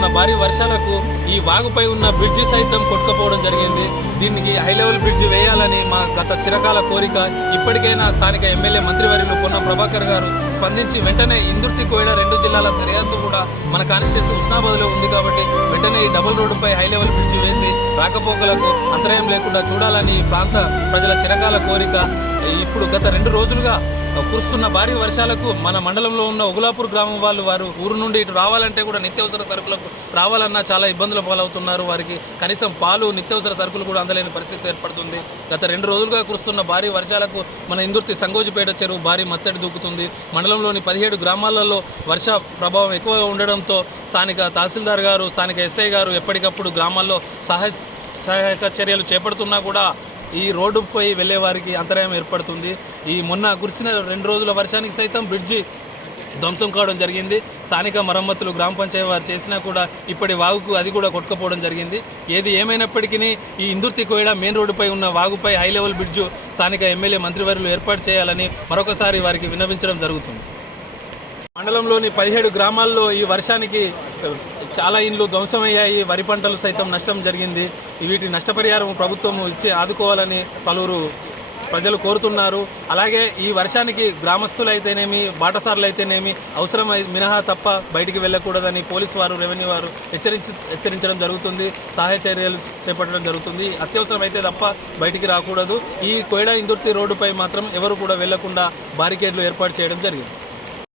కురుస్తున్న భారీ వర్షాలకు ఈ వాగుపై ఉన్న బ్రిడ్జి సైతం కొట్టుకుపోవడం జరిగింది దీనికి హై లెవెల్ బ్రిడ్జి వేయాలని మా గత చిరకాల కోరిక ఇప్పటికైనా స్థానిక ఎమ్మెల్యే మంత్రివర్యులు పొన్న ప్రభాకర్ గారు స్పందించి వెంటనే ఇందుర్తి కోయడ రెండు జిల్లాల సరిహద్దు కూడా మన కాన్స్టిట్యూన్సీ ఉస్నాబాద్లో ఉంది కాబట్టి వెంటనే ఈ డబుల్ రోడ్డుపై హై లెవెల్ బ్రిడ్జ్ వేసి రాకపోకలకు అంతరాయం లేకుండా చూడాలని ప్రాంత ప్రజల చిరకాల కోరిక ఇప్పుడు గత రెండు రోజులుగా కురుస్తున్న భారీ వర్షాలకు మన మండలంలో ఉన్న ఉగులాపూర్ గ్రామం వాళ్ళు వారు ఊరు నుండి ఇటు రావాలంటే కూడా నిత్యావసర సరుకులకు రావాలన్నా చాలా ఇబ్బందుల పాలవుతున్నారు వారికి కనీసం పాలు నిత్యావసర సరుకులు కూడా అందలేని పరిస్థితి ఏర్పడుతుంది గత రెండు రోజులుగా కురుస్తున్న భారీ వర్షాలకు మన ఇందుర్తి సంగోజిపేట చెరువు భారీ మత్తడి దూకుతుంది మండలంలోని పదిహేడు గ్రామాలలో వర్ష ప్రభావం ఎక్కువగా ఉండడంతో స్థానిక తహసీల్దార్ గారు స్థానిక ఎస్ఐ గారు ఎప్పటికప్పుడు గ్రామాల్లో సహాయ సహాయక చర్యలు చేపడుతున్నా కూడా ఈ రోడ్డుపై వెళ్ళే వారికి అంతరాయం ఏర్పడుతుంది ఈ మొన్న కురిసిన రెండు రోజుల వర్షానికి సైతం బ్రిడ్జి ధ్వంసం కావడం జరిగింది స్థానిక మరమ్మతులు గ్రామ పంచాయతీ వారు చేసినా కూడా ఇప్పటి వాగుకు అది కూడా కొట్టుకపోవడం జరిగింది ఏది ఏమైనప్పటికీ ఈ ఇందుర్తి కోయడ మెయిన్ రోడ్డుపై ఉన్న వాగుపై హై లెవెల్ బ్రిడ్జు స్థానిక ఎమ్మెల్యే మంత్రివర్యులు ఏర్పాటు చేయాలని మరొకసారి వారికి విన్నవించడం జరుగుతుంది మండలంలోని పదిహేడు గ్రామాల్లో ఈ వర్షానికి చాలా ఇండ్లు ధ్వంసమయ్యాయి వరి పంటలు సైతం నష్టం జరిగింది వీటి నష్టపరిహారం ప్రభుత్వం ఇచ్చి ఆదుకోవాలని పలువురు ప్రజలు కోరుతున్నారు అలాగే ఈ వర్షానికి గ్రామస్తులు అయితేనేమి బాటసార్లు అయితేనేమి అవసరం మినహా తప్ప బయటికి వెళ్ళకూడదని పోలీసు వారు రెవెన్యూ వారు హెచ్చరించి హెచ్చరించడం జరుగుతుంది సహాయ చర్యలు చేపట్టడం జరుగుతుంది అత్యవసరమైతే తప్ప బయటికి రాకూడదు ఈ కోయడా ఇందుర్తి రోడ్డుపై మాత్రం ఎవరు కూడా వెళ్లకుండా బారికేడ్లు ఏర్పాటు చేయడం జరిగింది